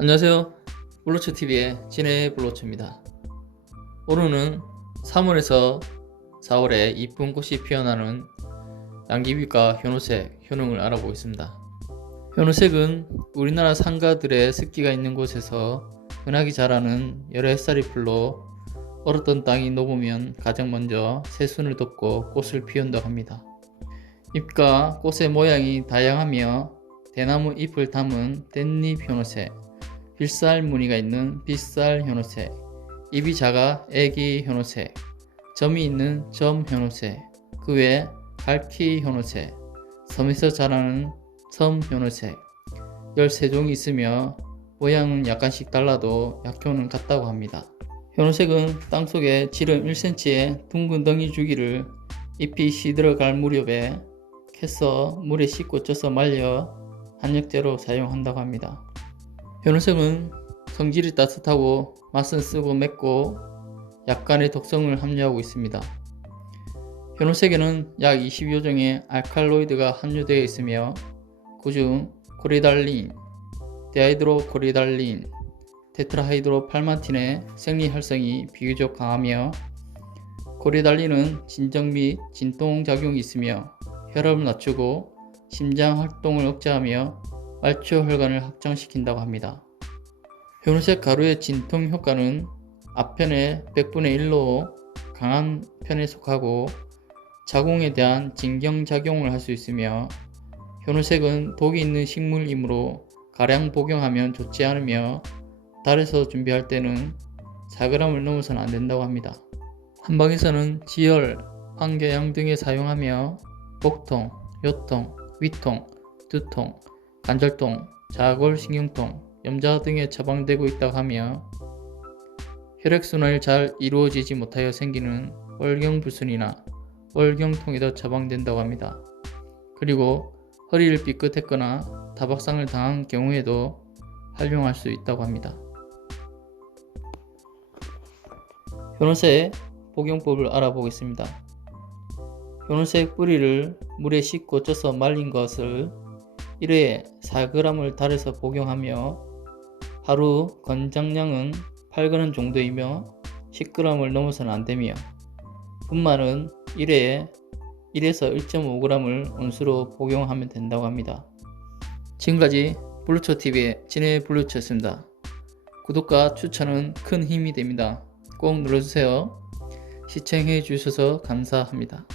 안녕하세요. 블로처TV의 진해 블로처입니다. 오늘은 3월에서 4월에 이쁜 꽃이 피어나는 양귀비과 현호색 효능을 알아보겠습니다. 현호색은 우리나라 상가들의 습기가 있는 곳에서 흔하게 자라는 여러 햇살이 풀로 얼었던 땅이 녹으면 가장 먼저 새순을 덮고 꽃을 피운다고 합니다. 잎과 꽃의 모양이 다양하며 대나무 잎을 담은 댄잎 현호색, 빌살 무늬가 있는 빗살 현호색, 입이 작아 애기 현호색, 점이 있는 점 현호색, 그외 갈키 현호색, 섬에서 자라는 섬 현호색, 13종이 있으며 모양은 약간씩 달라도 약효는 같다고 합니다. 현호색은 땅속에 지름 1cm의 둥근 덩이 주기를 잎이 시들어갈 무렵에 캐서 물에 씻고 쪄서 말려 한약재로 사용한다고 합니다. 현호색은 성질이 따뜻하고 맛은 쓰고 맵고 약간의 독성을 함유하고 있습니다. 현호색에는 약 20여 종의 알칼로이드가 함유되어 있으며 그중 코리달린, 데하이드로 코리달린, 테트라하이드로 팔마틴의 생리 활성이 비교적 강하며 코리달린은 진정 및 진통 작용이 있으며 혈압을 낮추고 심장 활동을 억제하며 말초 혈관을 확장시킨다고 합니다. 현우색 가루의 진통 효과는 앞편의 100분의 1로 강한 편에 속하고 자궁에 대한 진경작용을 할 수 있으며 현우색은 독이 있는 식물이므로 가량 복용하면 좋지 않으며 달에서 준비할 때는 4g을 넘어서는 안 된다고 합니다. 한방에서는 지혈, 환궤양 등에 사용하며 복통, 요통, 위통, 두통, 관절통, 자골신경통, 염자 등에 처방되고 있다고 하며 혈액순환이 잘 이루어지지 못하여 생기는 월경불순이나 월경통에도 처방된다고 합니다. 그리고 허리를 삐끗했거나 다박상을 당한 경우에도 활용할 수 있다고 합니다. 현호색 복용법을 알아보겠습니다. 현호색 뿌리를 물에 씻고 쪄서 말린 것을 1회에 4g을 달에서 복용하며 하루 권장량은 8g 정도이며 10g을 넘어서는 안되며 분말은 1회에 1에서 1.5g을 온수로 복용하면 된다고 합니다. 지금까지 블루초TV의 진해 블루초였습니다. 구독과 추천은 큰 힘이 됩니다. 꼭 눌러주세요. 시청해 주셔서 감사합니다.